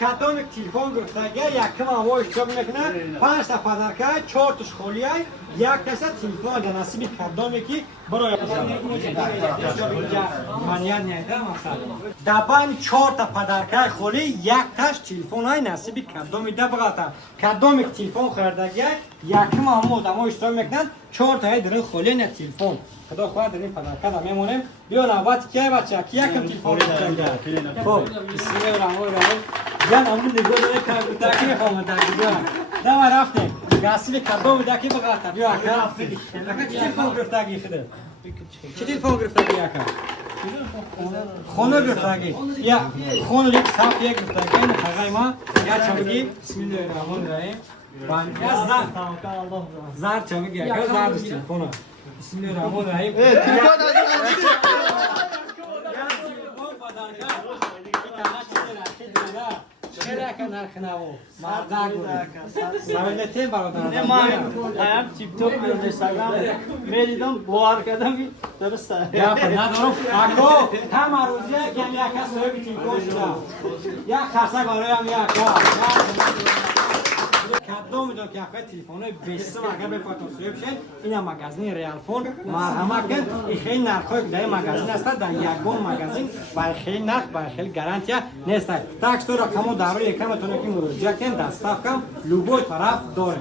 کدام تلفن گرفتگی یکم آواز چوب میکنه 5 تا پدرکه 4 تا خالیه یک کس تلفن در نصیب کدامی که برای منیت نیده مثلا دبان 4 تا پدرکه خالی یک تاش تلفن های نصیب کدامی ده بغاته کدامی که تلفن خریدگی یکم آمود اما اشتراک میکنن 4 تا در خالی نه تلفن خدا خواهد در این پدرکه میمونیم بیا نوبت که بچه که یکم تلفن خریدگی خب بسم الله الرحمن الرحیم جان امون دیگه داره کار تاکی میخوام تاکی دم رفتیم گاسیب کدوم داکی بغاتا بیا رفتیم چی تلفن گرفتگی خده چی تلفن گرفتگی اکا خونه گرفتگی یا خونه یک صاف یک گرفتگی نه خدای ما یا چابگی بسم الله الرحمن الرحیم بان یا زار چابگی اکا زار تلفن بسم الله الرحمن الرحیم تلفن چرا که نرخناو مرداگو سوالتیم برادر من تیک توک و اینستاگرام میدیدم باور کردم که درسته یا ندارم اکو هم روزیه که یک کس صاحب تلفن شده یک خرسه گاره هم یک کدام میدونم که اخواه تلفن های بیستم اگر بپاتم صاحب شد این هم مگزین ریال فون مرحمه کن این خیلی نرخوی که در مگزین است در یکون مگزین برای خیلی نرخ برای خیلی گارانتیا نیست تاکس تو رقمو دارو یکم تونه که مراجعه کن دستاف کن لوگو طرف داره